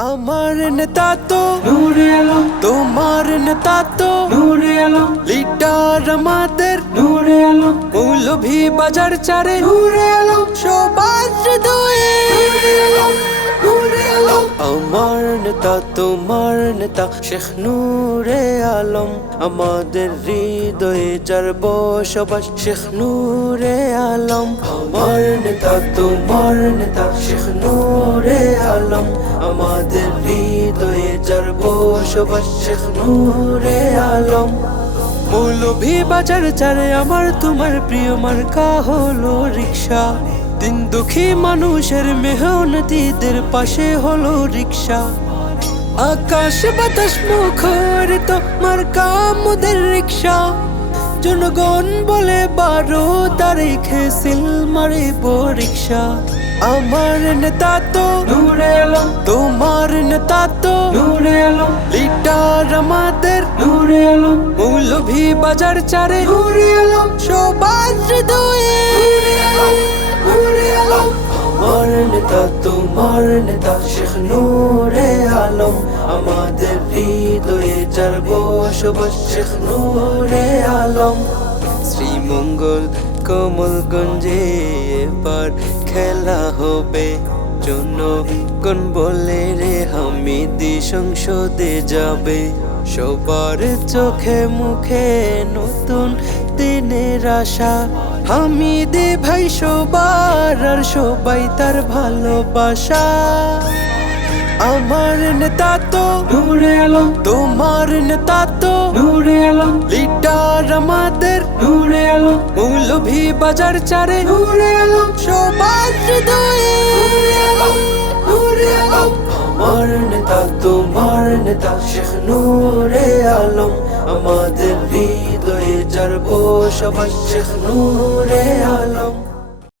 আমার নেতা তো নূরে আলম, তোমার নেতা তো নূরে আলম, লিডার আমাদের নূরে আলম, মৌলভী বাজার চারে নূরে আলম, সবার হৃদয়ে নূরে আলম, আমার নেতা তোমার নেতা শেখ নূরে আলম আমাদের হৃদয়ে যার বসবাস শেখ নূরে আলম আমার নেতা তোমার নেতা শেখ নূরে আলম আমাদের হৃদয়ে যার বসবাস শেখ নূরে আলম মৌলভী বাজার চারে আমার তোমার প্রিয় মার্কা হলো রিক্সা দিন দুঃখী মানুষের মেহনতিদের পাশে হলো রিক্সা আকাশ বাতাস মুখরিত মার্কা মোদের রিক্সা জনগণ বলে 12 তারিখে সিল মারিব রিক্সা আমার নেতা তো নূরে আলম, তোমার নেতা তো নূরে আলম, লিডার আমাদের নূরে আলম, মৌলভী বাজার চারে নূরে আলম, সবার হৃদয়ে নূরে আলম, আমার নেতা তোমার নেতা শেখ নূরে আলম আমাদের হৃদয়ে যার বসবাস শেখ নূরে আলম শ্রীমঙ্গল কমলগঞ্জে এবার খেলা হবে জনগণ বলে রে হামিদি সংসদে যাবে সবার চোখে মুখে নতুন দিনের আশা হামিদে ভাই সবার আর সবাই তার ভালোবাসা আমার নেতা তো নূরে আলম, তোমার নেতা তো নূরে আলম, লিডার আমাদের নূরে আলম, মৌলভী বাজার চারে নূরে আলম, সবার হৃদয়ে নূরে আলম, আমার নেতা তোমার নেতা শেখ নূরে আলম আমাদের হৃদয়ে যার বসবাস শেখ নূরে আলম